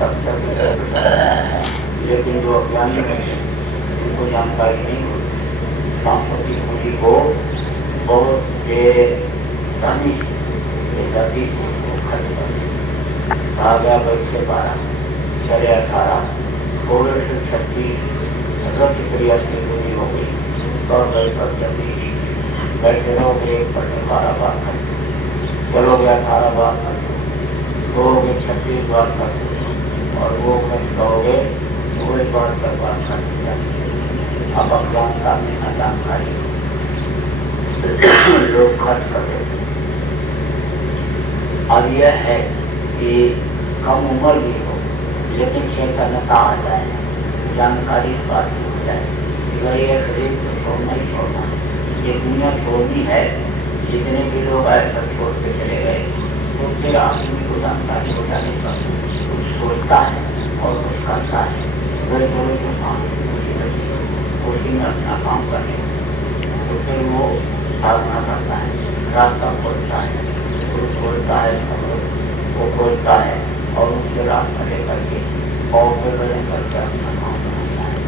तब तक लेकिन जो अज्ञानी है उनको जानकारी नहीं होती। सांस्कृतिक पूरी को बहुत प्राणी जाति को खर्च कर आ गया। वैसे 12 चले 18 16 से 36 रथ क्रिया से पूरी हो गई। और बैठकर जल्दी बैठे रहोगे 12 बार कर चलोगे 18 बार कर सोओगे 36 बार कर और वो कहोगे वो बार कर दिया। अब अज्ञानता में न जानकारी लोग खर्च कर देते। अब यह है कि कम उम्र भी हो लेकिन चेतनता आ जाए, जानकारी इस बात की हो जाए कि भाई ये शरीर को छोड़ना ही छोड़ना, ये दुनिया छोड़नी है। जितने भी लोग आए सब छोड़ के चले गए तो फिर आदमी को जानकारी हो जाने पर कुछ सोचता है और कुछ करता है। वही थोड़े जो काम उसी में अपना काम करने तो फिर वो साधना करता है, रास्ता खोलता है, कुछ खोलता है, वो खोलता है और उसके रास्ता लेकर के और फिर करके अपना काम बनाता है।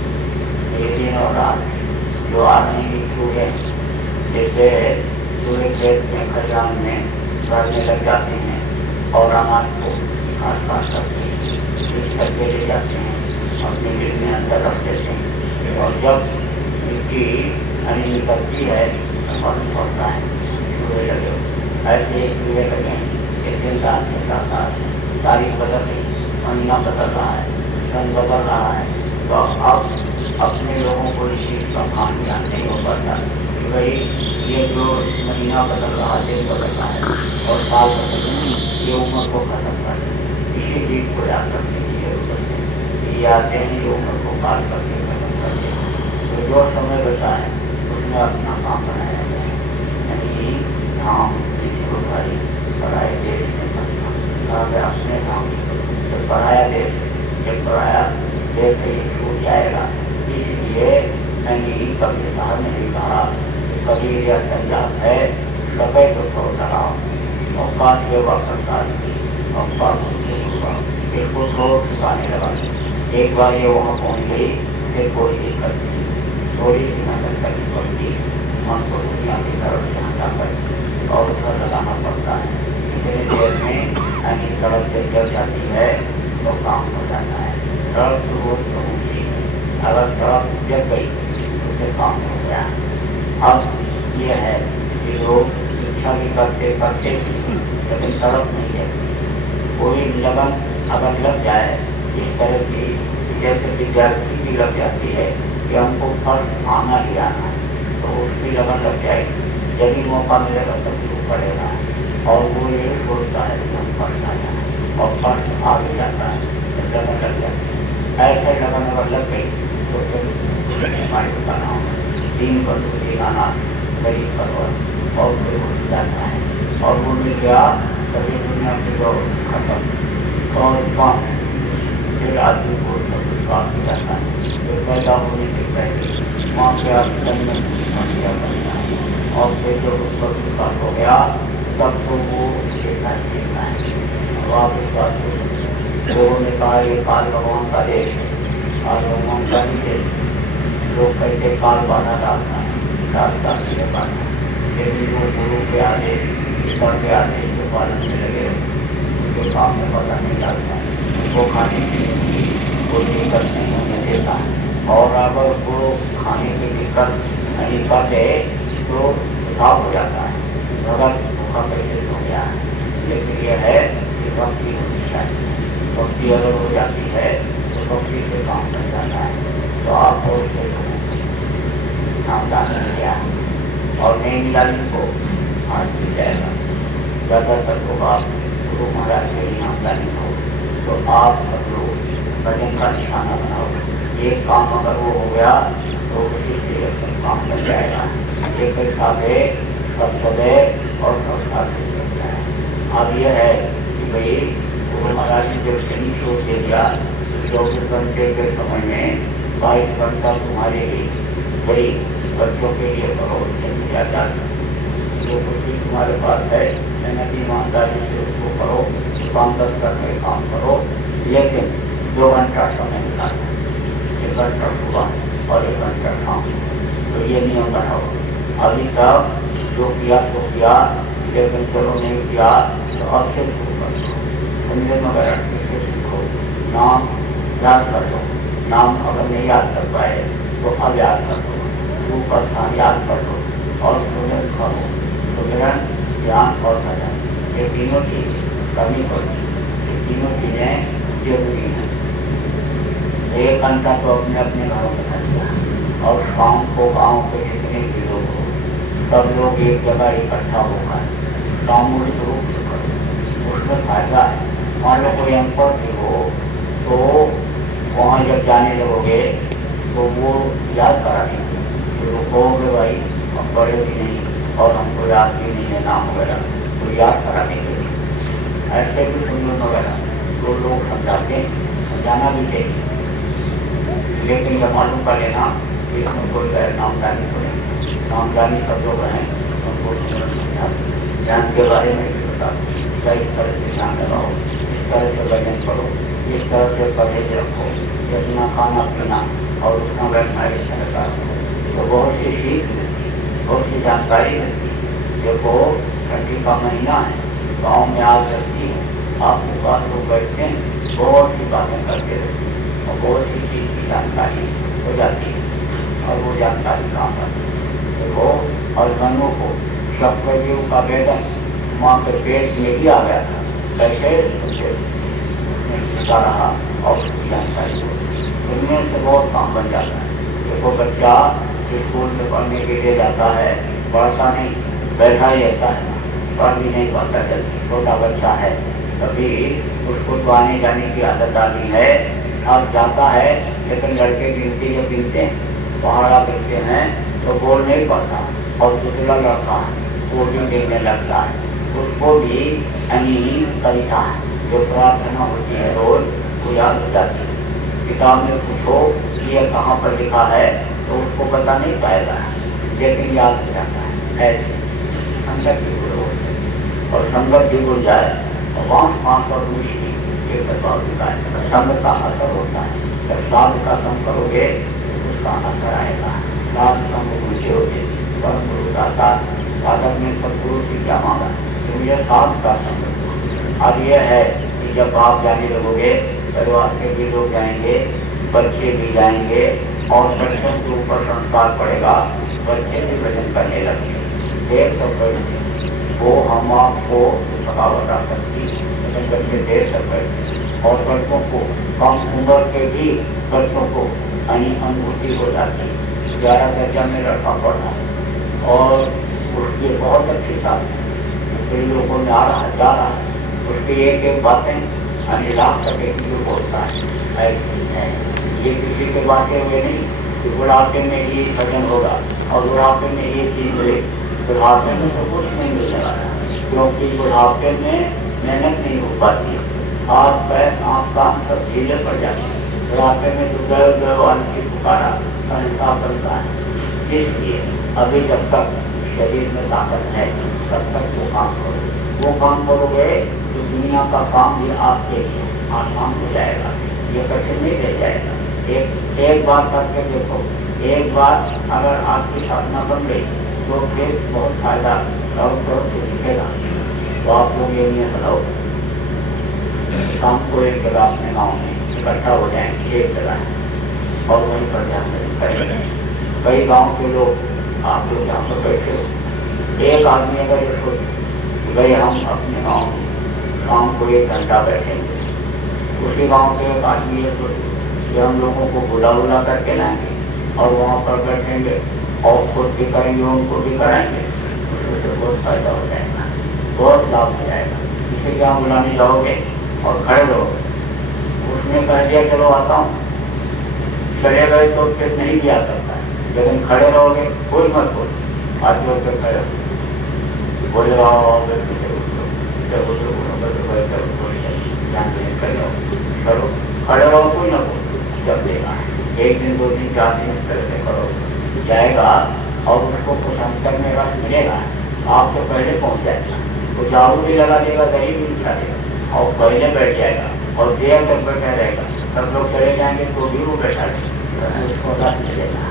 ये दिन और रात जो आदमी भी पूरे जैसे पूरे खेत में खजान में भरने लग जाते हैं और अनाज को काट काट करके ले जाते हैं, अपने दिल में अंदर रख देते हैं और जब उनकी हनी निकलती है तो फल पड़ता है। चूहे लगे ऐसे एक चूहे लगे एक दिन रात के साथ तारीख बदल रही, महीना बदल रहा है, सन बदल रहा है। तो अब अपने लोगों को इस चीज का खान ज्ञान नहीं हो पाता कि भाई ये जो महीना बदल रहा है, दिन बदल रहा है और साल बदल रहा है, ये उम्र को खत्म कर इसी चीज को याद रखने की जरूरत है। ये आते हैं ये उम्र को पार करके खत्म करते हैं। तो जो समय बचा है उसमें अपना काम बनाया जाए, यानी धाम भाई पढ़ाए देश में करना, अपने धाम तो पढ़ाया देश, जब पढ़ाया देश से ये छूट जाएगा। इसलिए मैंने कभी साहब ने भी कहा कभी यह संजात है सफे तो छोड़ लगाओ और पास सेवा करता और पास इसको छोड़ चुकाने लगा। एक बार ये वहाँ पहुँच गई फिर कोई दिक्कत नहीं, थोड़ी सी मेहनत करनी पड़ती, मन को दुनिया की तरफ से हटा कर और उधर लगाना पड़ता है। इतनी देर में यानी सड़क से जल जाती है तो काम हो जाता है। सड़क तो रोज पहुँची है, अगर सड़क जल गई तो फिर काम हो गया। अब ये है कि लोग शिक्षा भी करते करते लेकिन सड़क नहीं है। कोई लगन अगर लग जाए इस तरह की, जैसे विद्यार्थी भी लग जाती है कि हमको फर्स्ट आना ही आना है तो उसकी लगन लग जाएगी। जब भी मौका मिलेगा तब शुरू करेगा और वो ये सोचता है कि हम फर्स्ट आ जाए और फर्स्ट आ भी जाता है तो लगन लग जाती है। ऐसे लगन अगर लग गई तो फिर हमारे का नाम 3 बंधु गाना गरीब परवर और फिर उठ जाता है और वो मिल गया सभी दुनिया के लोग खत्म और कम फिर आदमी को विश्वास हो जाता है। फिर पैदा होने के पहले माँ के आदमी बनता है और फिर जब उसका विश्वास हो गया तब तो वो देखा है। अब आप इस बात को लोगों ने कहा ये काल भगवान का देश है, काल भगवान का ही देश। लोग कहते काल बाधा डालता है, डालता है बाधा, लेकिन वो गुरु के आदेश ईश्वर के आदेश के पालन में लगे उनके काम में पता नहीं डालता है, उनको खाने की कोई दिक्कत नहीं होने देता है। और अगर वो खाने की दिक्कत नहीं पाते तो साफ हो जाता है, भगत भूखा कैसे हो गया है। लेकिन यह है कि भक्ति होनी चाहिए, भक्ति अगर हो जाती है तो भक्ति से काम कर जाता है। तो आप उससे सावधान मिल गया और नहीं मिला जिसको आज मिल जाएगा। ज्यादातर लोग आप गुरु महाराज के आमदनी हो तो आप सब लोग भजन का निशाना बनाओ। एक काम अगर वो हो गया तो उसी से काम कर जाएगा। एक साधे सब सदैव और सब साधे चल जाए। अब यह है कि भाई गुरु महाराज ने जब शनि को दे दिया 24 घंटे के समय में 22 घंटा तुम्हारे लिए बड़ी बच्चों के लिए करो, क्या जाता जो कुछ भी तुम्हारे पास है नदी ईमानदारी से उसको करो, काम 10 करके काम करो। लेकिन 2 घंटा समय निकालना, 1 घंटा सुबह और 1 घंटा शाम। तो ये नियम बनाओ। अभी तक जो किया तो किया, लेकिन चलो नहीं किया तो अब से शुरू कर दो। संयम वगैरह किससे सीखो, नाम याद कर दो। नाम अगर नहीं याद कर पाए तो अब याद कर दो, रूप का स्थान याद कर दो और सुमिरन करो। सुमिरन, ध्यान और भजन, ये तीनों चीज करनी पड़ती, ये तीनों चीजें जरूरी हैं। 1 घंटा तो अपने अपने घरों में कर दिया और शाम को गाँव के जितने भी लोग हो सब लोग एक जगह इकट्ठा होकर सामूहिक रूप से करो, उसमें फायदा है। मान लो कोई अनपढ़ भी हो तो वहाँ जब जाने लगोगे तो वो याद करा देंगे, तो कहोगे भाई हम पढ़े भी नहीं और हमको याद भी नहीं है नाम वगैरह, तो याद करा देंगे। ऐसे भी सुनियों वगैरह तो लोग समझाते हैं, समझाना भी चाहिए, लेकिन जब मालूम कर लेना इसमें कोई नामदानी को नहीं, नामदानी सब लोग हैं उनको ज्ञान के बारे में भी बता, इस तरह से ध्यान लगाओ, इस तरह से भजन करो, इस तरह से परहेज रखो, अपना खाना पीना और उसका बैठना ऐसा लगा तो बहुत सी सीख मिलती, बहुत सी जानकारी मिलती। देखो ठंडी का महीना है, गाँव में आग लगती है, आपके पास लोग बैठते हैं, बहुत सी बातें करते रहते हैं और बहुत सी चीज की जानकारी हो जाती है और वो जानकारी काम करती है। देखो और मनु को शक्तिदेव का वेदन माँ के पेट में ही आ गया था, कैसे उसने रहा और उसकी जानकारी हो, उनमें से बहुत काम बन जाता है। देखो बच्चा स्कूल में पढ़ने के लिए जाता है, पढ़ता नहीं, बैठा ही रहता है, पढ़ भी नहीं पाता जल्दी, छोटा बच्चा है, कभी उसको तो आने जाने की आदत डाली है। अब जाता है लेकिन लड़के गिनती जब गिनते हैं पहाड़ा गिनते हैं तो बोल नहीं पाता और दूसरा लड़का वो भी गिनने लगता है, उसको भी कविता है जो प्रार्थना होती है रोज वो याद हो जाती है। किताब में पूछो ये कहाँ पर लिखा है तो उसको पता नहीं पाएगा, लेकिन याद हो जाता है। ऐसे संगत भी गुरु और संगत भी गुर जाए और वहाँ पर मुश्किल ये बदलाव दिखाए। संग का असर होता है, जब साध का संग करोगे उसका असर आएगा। साध संग मुझे होगे परम गुरु दाता, साधक में सदगुरु से क्या मांगा तो यह साध का संग। अब यह है कि जब आप जाने लगोगे परिवार के भी लोग जाएंगे, बच्चे भी जाएंगे और बच्चों के ऊपर संस्कार पड़ेगा, बच्चे भी भजन करने लगेंगे। देर तक बैठे वो हम आपको थकावट आ सकती है, लेकिन बच्चे देर तक बैठे और बच्चों को कम उम्र के भी बच्चों को अनुभूति हो जाती है। 11 दर्जा में लड़का पढ़ना और उसकी बहुत अच्छी बात है, कई लोगों में आ रहा जा रहा है, उसकी एक एक बातें लाभ तक एक भी बोलता है। ये किसी के बातें हुए नहीं कि बुढ़ापे में ही भजन होगा और बुढ़ापे में ये चीज मिले, बुढ़ापे में तो कुछ नहीं मिलने वाला, क्योंकि बुढ़ापे में मेहनत नहीं हो पाती, हाथ पैर आँख कान सब ढीले पड़ जाते हैं। बुढ़ापे में तो गए वाले से पुकारा हिसाब बनता है। इसलिए अभी जब तक शरीर में ताकत है तब तक वो काम करो, वो काम करोगे तो दुनिया का काम भी आपके लिए आसान हो जाएगा, ये कठिन नहीं रह जाएगा। एक बार करके देखो, एक बार अगर आपकी साधना बन गई तो फिर बहुत फायदा और बहुत दिखेगा। तो आप लोग ये नहीं बनाओ, शाम को एक जगह अपने गाँव में इकट्ठा हो जाएंगे, एक जगह और वहीं पर ध्यान करेंगे। कई गाँव के लोग आप लोग जहाँ पर बैठे हो, एक आदमी अगर ये सोच गए हम अपने गाँव में शाम को 1 घंटा बैठेंगे, उसी गाँव के एक आदमी ये सोच कि हम लोगों को बुला करके लाएंगे और वहाँ पर बैठेंगे और खुद भी करेंगे उनको भी कराएंगे, उससे बहुत फायदा हो जाएगा, बहुत लाभ हो जाएगा। किसी के यहाँ बुलाने जाओगे और खड़े रहोगे, उसने कह दिया चलो आता हूँ, चले गए तो फिर नहीं भी आ सकता है, लेकिन खड़े रहोगे कोई मत बोल, हाथ जोड़ कर खड़े बोले आओ करो, खड़े रहो कोई ना बोल, जब देगा 1 दिन 2 दिन 4 दिन इस तरह से करो जाएगा और उसको कुछ अंतर में रस मिलेगा, आपसे पहले पहुंच जाएगा, तो झाड़ू भी लगा देगा, दही भी बिछा देगा और पहले बैठ जाएगा और देर तक बैठा रहेगा। सब लोग चले जाएंगे तो भी वो बैठा है, उसको रस मिलेगा,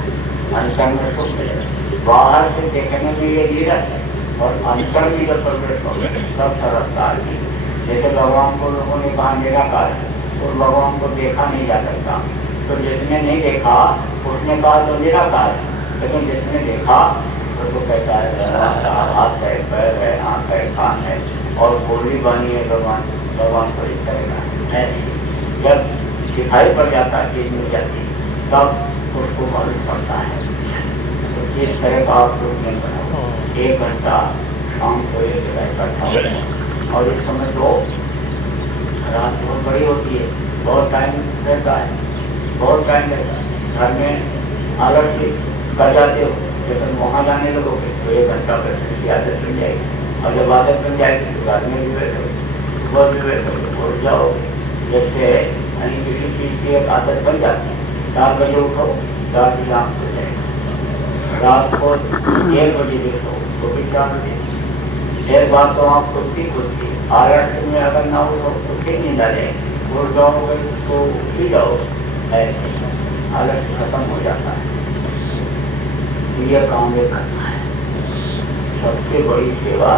अंतर में सुख मिलेगा। बाहर से देखने में ये नीरस है और अंतर में जब प्रवेश हो गए सब सरसकार की। जैसे भगवान को लोगों ने कहा निराकार है और भगवान को देखा नहीं जा सकता, तो जिसने नहीं देखा उसने कहा तो निराकार है, लेकिन जिसने देखा तो कहता है हाथ है, पैर है, आँख है, कान है और बोली बानी है, भगवान भगवान को इस करेगा। जब दिखाई पड़ जाता है, चीज मिल जाती तब उसको मालूम पड़ता है। तो इस तरह का आप लोग नहीं बनाओ। 1 घंटा शाम को एक जगह इकट्ठा हो और इस समय तो रात बहुत बड़ी होती है, बहुत टाइम रहता है, बहुत टाइम रहता है। घर में आलस्य कर जाते हो, लेकिन वहाँ जाने लगोगे तो 1 घंटा बैठने की आदत बन जाएगी और जब आदत बन जाएगी तो घर में भी बैठो, सुबह भी बैठो, उठ जाओ। जैसे किसी चीज की एक आदत बन जाती है, 4 बजे उठो, 4 बजे आँख खुल जाएगी, रात को 1 बजे देखो तो भी 4 बजे। एक बार तो आँख खुलती खुलती है, आलस्य में अगर ना उठो तो फिर नींद आ जाएगी, उठ जाओगे तो उठ जाओ, ऐसे आलस्य खत्म हो जाता है। यह काम ये करना है। सबसे बड़ी सेवा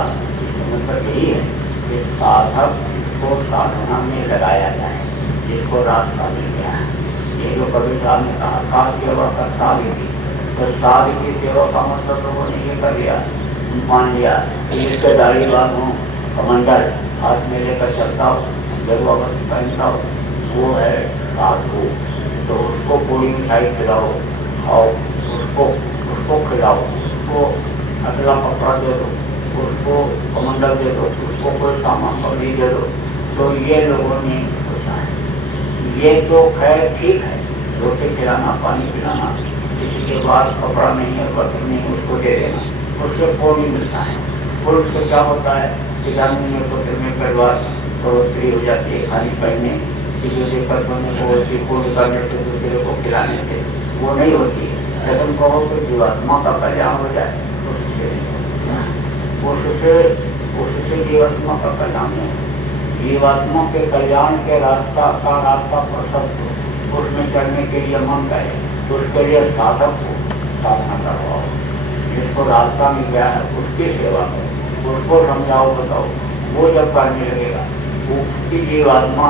मतलब यही है कि साधक को साधना में लगाया जाए, जिसको रास्ता मिल गया है। ये जो कबीर साहब ने कहा का सेवा का साधु की, तो साधु की सेवा का मतलब लोगों ने ये कर लिया, मान लिया रिश्तेदारी बात हो, कमंडल हाथ में लेकर चलता हो, जरूरत पहनता हो, वो है साधु। तो उसको पूरी मिठाई खिलाओ और उसको खिलाओ, उसको अगला कपड़ा दे दो, उसको कमंडल दे दो, उसको कोई सामान पकड़ी दे दो, तो ये लोगों ने सोचा है। ये तो खैर ठीक है, रोटी खिलाना, पानी पिलाना, किसी के पास कपड़ा नहीं है, बर्तन नहीं, उसको दे देना, उससे पूर्ण मिलता है। पूर्ण से क्या होता है कि आदमी में पुत्र में परिवार बढ़ोतरी हो जाती है, खाने पहनने चीजें देखकर को पूर्ण करने से दूसरे को खिलाने से वो नहीं होती है। लेकिन कहो कि जीवात्मा का कल्याण हो जाए, उससे जीवात्मा का कल्याण है। जीवात्मा के कल्याण के रास्ता का रास्ता प्रशस्त हो, उसमें चलने के लिए मन करे, तो उसके लिए साधक को साधना करवाओ। जिसको रास्ता मिल गया है उसकी सेवा करो, उसको समझाओ, बताओ। वो जब करने लगेगा उसकी जीवात्मा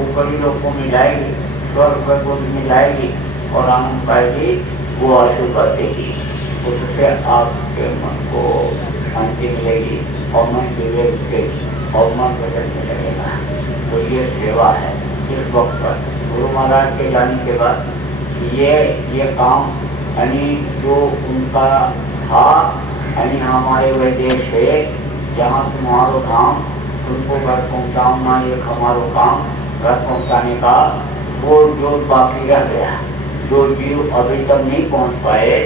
ऊपरी लोगों में जाएगी, स्वर्ग में जाएगी और आनंद पाएगी, वो आशीर्वाद देगी। उससे आपके मन को शांति मिलेगी और मन विवेक के और मन बदलने लगेगा। तो ये सेवा है। इस वक्त पर गुरु महाराज के जाने के बाद ये काम यानी जो उनका था, यानी हमारे वह देश है जहाँ तुम्हारो धाम, तुमको घर पहुँचाना एक हमारो काम, घर पहुँचाने का वो जो बाकी रह गया, जो जीव अभी तक नहीं पहुँच पाए,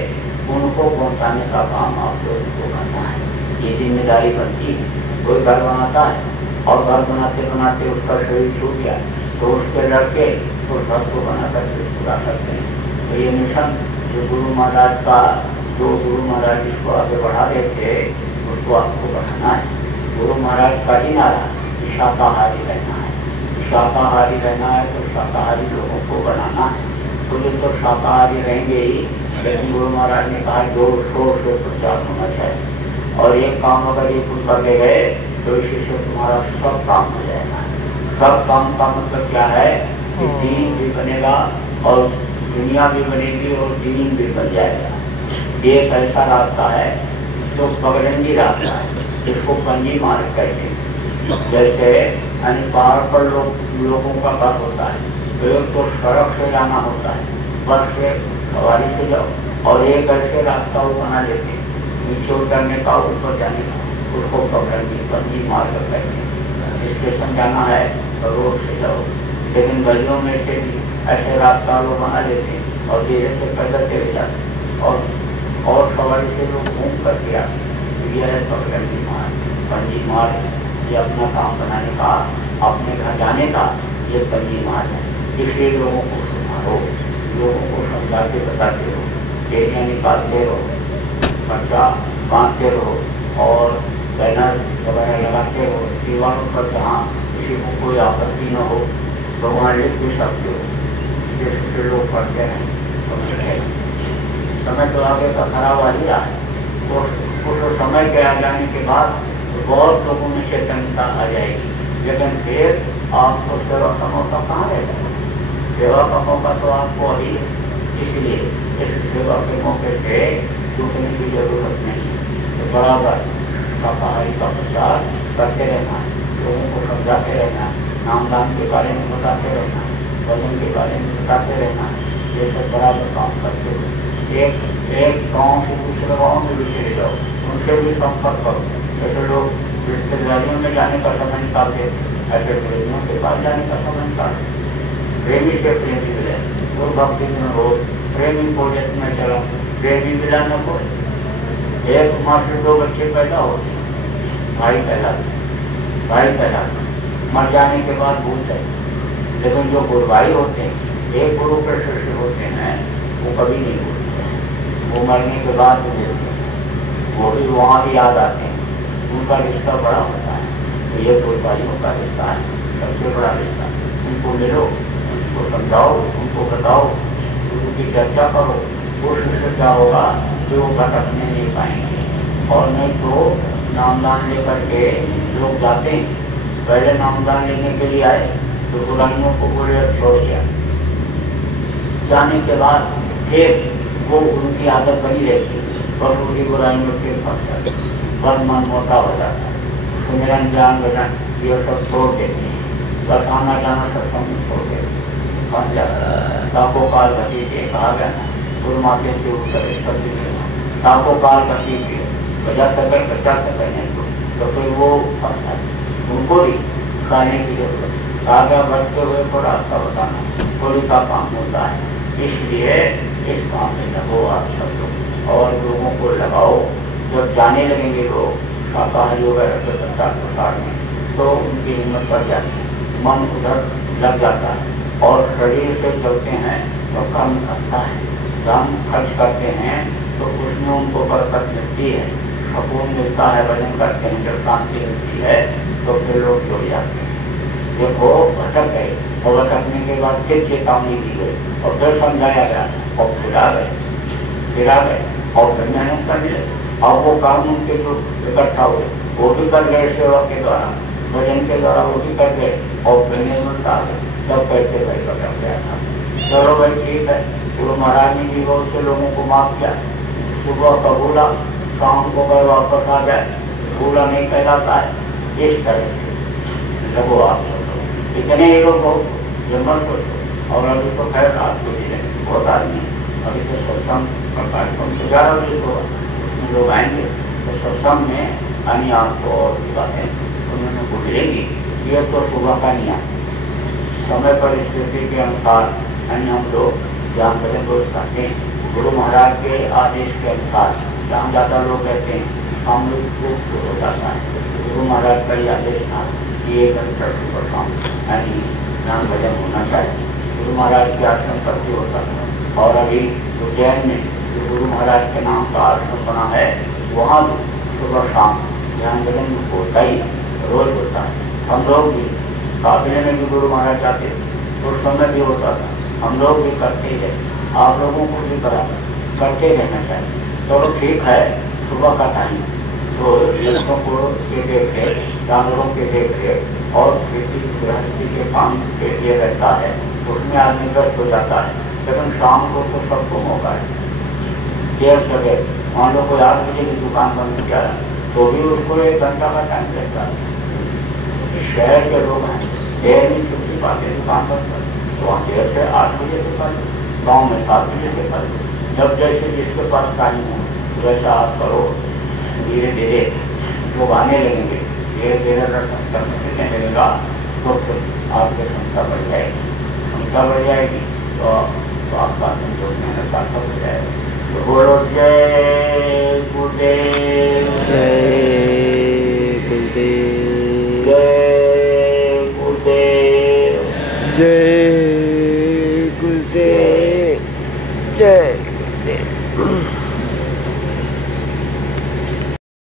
उनको पहुँचाने का काम आप लोगों को करना है। ये जिम्मेदारी बनती है। कोई घर बनाता है और घर बनाते बनाते उसका शरीर छूट गया तो उसके लड़के उस घर को बना करके पूरा करते हैं। तो ये मिशन जो गुरु महाराज का, जो गुरु महाराज जिसको आगे बढ़ा रहे थे, उसको आपको बढ़ाना है। गुरु महाराज का ही नारा शाकाहारी रहना है। शाकाहारी रहना है तो शाकाहारी लोगों को बनाना है। तो ये तो शाकाहारी रहेंगे ही, लेकिन गुरु महाराज ने कहा जोर शोर से प्रचार होना चाहिए। और एक काम अगर ये तुम कर ले गए तो इसी से तुम्हारा सब काम हो जाएगा। सब काम का मतलब क्या है कि दीन भी बनेगा और दुनिया भी बनेगी और दीन भी बन जाएगा। एक ऐसा रास्ता है जो पगडंडी रास्ता है, जिसको पंजी मार्ग कहते हैं। जैसे पहाड़ पर लोगों का घर होता है तो एक तो सड़क से जाना होता है, बस से सवारी से जाओ, और एक ऐसे रास्ता वो बना लेते हैं नीचे उतरने का, ऊपर जाने का, उसको पगडंडी पंजी मार्ग कहते हैं। स्टेशन जाना है तो रोड से जाओ, लेकिन गलियों में से भी ऐसे रास्ता लोग बना लेते हैं और धीरे से पैदल चले जाते हैं और सवारी से लोग घूम करके आते हैं। यह है पगडंडी मार्ग, पंजी मार्ग। ये अपना काम बनाने का, अपने घर जाने का ये पंजी मार्ग है। इसलिए लोगों को सुधारो, लोगों को समझाते बताते रहो, डेरियाँ निकालते रहो, पर्चा बांधते रहो और बैनर वगैरह लगाते रहो। दीवारों पर जहाँ किसी को कोई आपत्ति न हो तो वहाँ लिख भी सकते हो जिससे लोग पढ़ते हैं समय तो आगे का खराब आ ही रहा है। तो समय के आ जाने के बाद बहुत लोगों में चेतनता आ जाएगी, लेकिन फिर आपको सेवा का मौका कहाँ रहेगा? सेवा का मौका तो आपको अभी, इसलिए इस सेवा के मौके से रुकने की जरूरत नहीं है। तो बराबर शाकाहारी का प्रचार करते रहना, लोगों को समझाते रहना, नामदान के बारे में बताते रहना, भजन के बारे में बताते रहना, ये सब बराबर काम करते हुए एक गाँव से दूसरे गाँव में भी चले जाओ, उनसे भी संपर्क करो। जैसे लोग रिश्तेदारियों में जाने का समय निकालते, ऐसे प्रेमियों के पास जाने का समय निकालते। प्रेमी से प्रेमी मिले, वो भक्ति में हो, प्रेमी प्रोजेक्ट में चला, प्रेमी मिला न को। एक माँ से 2 बच्चे पैदा होते, भाई कहलाते, मर जाने के बाद भूल गए। लेकिन जो गुरु भाई होते हैं, एक गुरु के शिष्य होते हैं, वो कभी नहीं भूलते, वो मरने के बाद भी मिलते हैं, वो भी वहाँ भी याद आते हैं, उनका रिश्ता बड़ा होता है। तो ये गुरु भाइयों का रिश्ता है सबसे बड़ा रिश्ता। उनको मिलो, उनको समझाओ, उनको बताओ, उनकी चर्चा करो, उससे क्या होगा जो भटकने नहीं पाएंगे। और नहीं तो नामदान लेकर के लोग जाते हैं, पहले नामदान लेने के लिए आए तो बुराइयों को बोले छोड़ दिया, जाने के बाद फिर वो उनकी आदत बनी रहती है और उनकी बुराइयों के फंस जाते, बस मन मोटा हो जाता है, सुमिरन ज्ञान वजन ये सब छोड़ देते हैं, बस आना जाना सत्संग छोड़ देते, फंस जाता है। ताको काल घटी के कहा गया ना, गुरु माते से उत्तर ताको काल घटी के बजा सके बचा सके नहीं तो फिर वो फंसता है। उनको भी खाने की जरूरत, आगे बढ़ते हुए को रास्ता बताना थोड़ी का काम होता है। इसलिए इस काम में लगो आप सब लोग और लोगों को लगाओ। जब जाने लगेंगे लोग शाकाहारी वगैरह के प्रसार में, तो उनकी हिम्मत बढ़ जाती है, मन उधर लग जाता है और शरीर से चलते हैं तो कर्म करता है, धन खर्च करते हैं तो उसमें उनको बरकत मिलती है, सुकून मिलता है, भजन करते हैं जब शांति मिलती है तो फिर लोग जुड़ जाते हैं। देखो भटक गए और भटकने के बाद फिर चेतावनी दी गई और फिर समझाया गया और फिर आ गए और फिर मेहनत करने लगे और वो काम उनके जो इकट्ठा हुए वो भी कर गए, सेवा के द्वारा भजन के द्वारा वो भी कर गए और फिर निर्मलता आ गई। तब कहते भाई भटक गया था, चलो भाई ठीक है। गुरु महाराज ने भी बहुत से लोगों को माफ किया, सुबह का भूला शाम को गए वापस आ गए, भूला नहीं कहलाता है। इस तरह से लगो आप सब इतने ही लोग बहुत जन्मत सोचो। और अभी तो खैर रात को भी बहुत आदमी, अभी तो सत्संग का कार्यक्रम 11 बजे होगा, उसमें लोग आएंगे तो सत्संग में अन्य आपको और बातें उन्होंने गुजरेगी। ये तो सुबह का नियम, समय परिस्थिति के अनुसार अन्य हम लोग ज्ञान भजन रोज करते हैं। गुरु महाराज के आदेश के अनुसार जहाँ ज्यादा लोग रहते हैं हम लोग को हो जाता है। गुरु महाराज का ही आदेश था कि 1 घंटा सुबह शाम यानी ज्ञान भजन होना चाहिए। गुरु महाराज के आश्रम पर भी होता था और अभी उज्जैन में जो गुरु महाराज के नाम का आश्रम बना है वहाँ सुबह शाम ज्ञान भजन होता ही रोज होता है। हम लोग भी काफिले में भी गुरु महाराज जाते उस समय भी होता था, हम लोग भी करते ही रहे, आप लोगों को भी करते रहना चाहिए। चलो ठीक है, सुबह का टाइम तो लड़कों को के देख रेख, जानवरों के देख रेख और खेती गृहस्थी के काम के लिए रहता है, उसमें आदमी व्यस्त हो जाता है। लेकिन शाम को तो सबको मौका है, देर सवेर मान लो कोई 8 बजे की दुकान बंद किया तो भी उसको 1 घंटा का टाइम रहता है। शहर के लोग हैं देर में छुट्टी पाते दुकान बंद कर, तो वहाँ देर से 8 बजे से कर, गाँव में 7 बजे से कर, जब जैसे जिसके पास टाइम हो वैसा आप करो। धीरे धीरे लोग आने लगेंगे, धीरे धीरे अगर संस्था मिलने लगेगा तो फिर आपकी संस्था बढ़ जाएगी, संस्था बढ़ जाएगी तो आपका संतोष मेहनत सार्थक हो जाएगा। तो बोलो जय गुरुदेव, जय गुरुदेव, जय गुरुदेव, जय